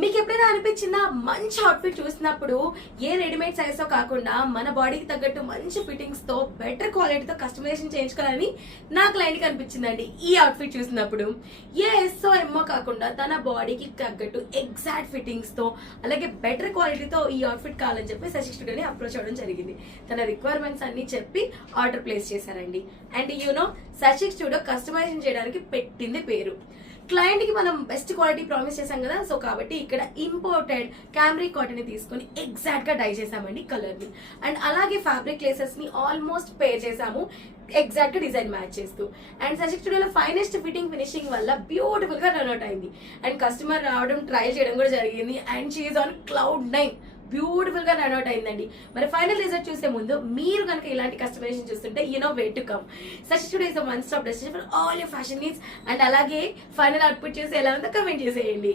మీకు ఎప్పుడైనా అనిపించిందా మంచి అవుట్ఫిట్ చూసినప్పుడు ఏ రెడీమేడ్ సైజ్ తో కాకుండా మన బాడీకి తగ్గట్టు మంచి ఫిట్టింగ్స్ తో బెటర్ క్వాలిటీతో కస్టమైజేషన్ చేయించుకోవాలని నా క్లయింట్ కి అనిపించిందండి ఈ అవుట్ఫిట్ చూసినప్పుడు. ఏ ఎస్ఓ ఎమ్మో కాకుండా తన బాడీకి తగ్గట్టు ఎగ్జాక్ట్ ఫిట్టింగ్స్ తో అలాగే బెటర్ క్వాలిటీతో ఈ అవుట్ఫిట్ కావాలని చెప్పి శశి స్టూడియోని అప్రోచ్ అవ్వడం జరిగింది. తన రిక్వైర్మెంట్స్ అన్ని చెప్పి ఆర్డర్ ప్లేస్ చేశారండి. అండ్ శశి స్టూడియో కస్టమైజేషన్ చేయడానికి పెట్టింది పేరు. క్లయింట్ కి మనం బెస్ట్ క్వాలిటీ ప్రామిస్ చేసాం కదా, సో కాబట్టి ఇక్కడ ఇంపోర్టెడ్ క్యామ్రిక్ కాటన్ ని తీసుకొని ఎగ్జాక్ట్ గా డై చేసామండి కలర్ ని. అండ్ అలాగే ఫ్యాబ్రిక్ లేసెస్ ని ఆల్మోస్ట్ పేర్ చేసాము ఎగ్జాక్ట్ డిజైన్ మ్యాచ్ చేస్తూ. అండ్ శశి స్టూడియోలో ఫైనెస్ట్ ఫిట్టింగ్ ఫినిషింగ్ వల్ల బ్యూటిఫుల్ గా రన్ అవుట్ అయింది. అండ్ కస్టమర్ రావడం ట్రయల్ చేయడం కూడా జరిగింది. అండ్ షీఈ్ ఆన్ Cloud9 బ్యూటిఫుల్ గా రన్ అవుట్ అయిందండి. మరి ఫైనల్ రిజల్ట్ చూసే ముందు మీరు కనుక ఇలాంటి కస్టమైజేషన్ చూస్తుంటే way to come. Shashi studio is one stop destination for all your fashion needs. And అలాగే ఫైనల్ అవుట్పుట్ చూసి ఎలా ఉందో కమెంట్ చేసేయండి.